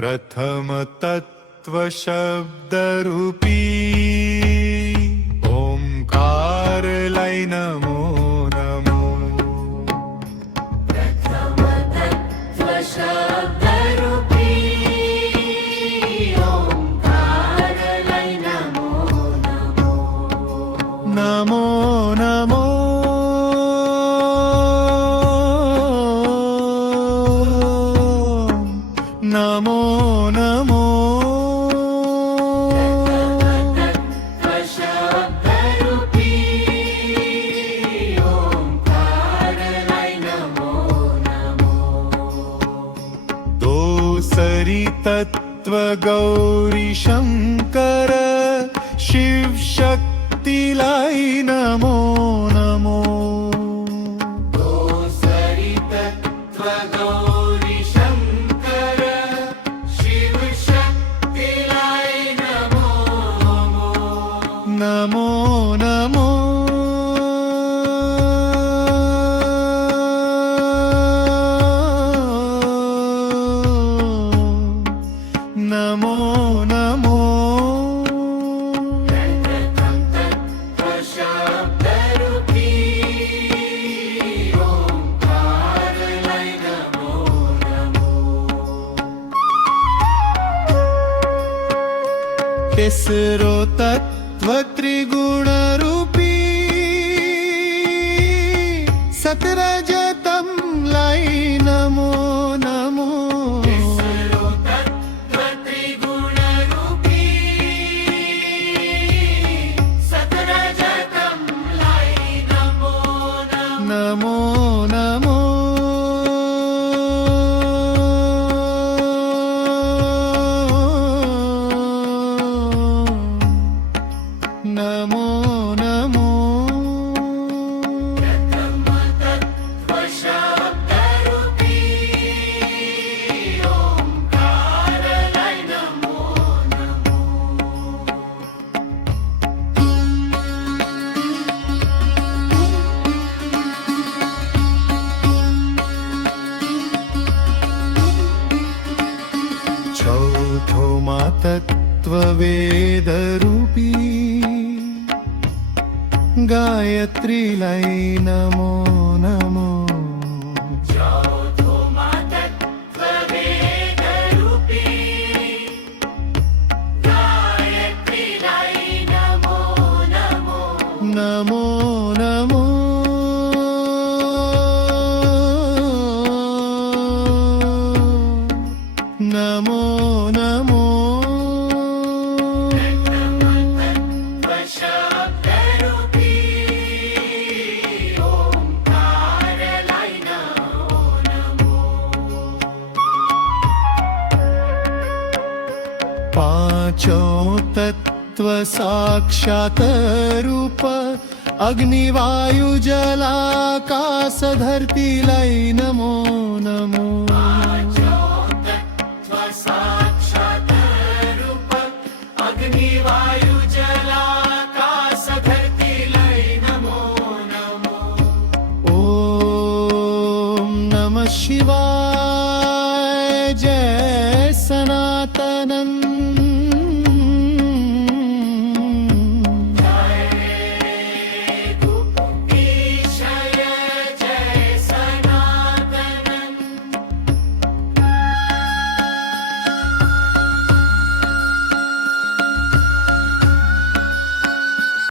प्रथम तत्व शब्द रूपी ओंकार लै नमो नमो। प्रथम तत्व शब्द रूपी ओंकार लै नमो नमो। नमो नमो नमो नमो। तत्व गौरी शंकर शिव शक्ति लाई नमो नमो। दोसरी तत्व गौरी शंकर शिव शक्ति लाई नमो नमो। नमो नमो नमो नमो। शब्द रूपी ओंकार लै नमो नमो। तिसरो तत्व त्रिगुण रूपी सतरजतम लै नमो नमो। नमो नमो नमो नमो। प्रथम तत्व शब्द रूपी ओंकार लै नमो नमो। चौथो मा तत्व वेद रूपी गायत्री लै नमो नमो। चौथो मा तत्व वेद रूपी गायत्री लै नमो नमो। नमो नमो नमो नमो। शब्द रूपी ओंकार लै नमो नमो। पांचो तत्व साक्षात रूप अग्नि वायु जलाकाश धरती लै नमो नमो।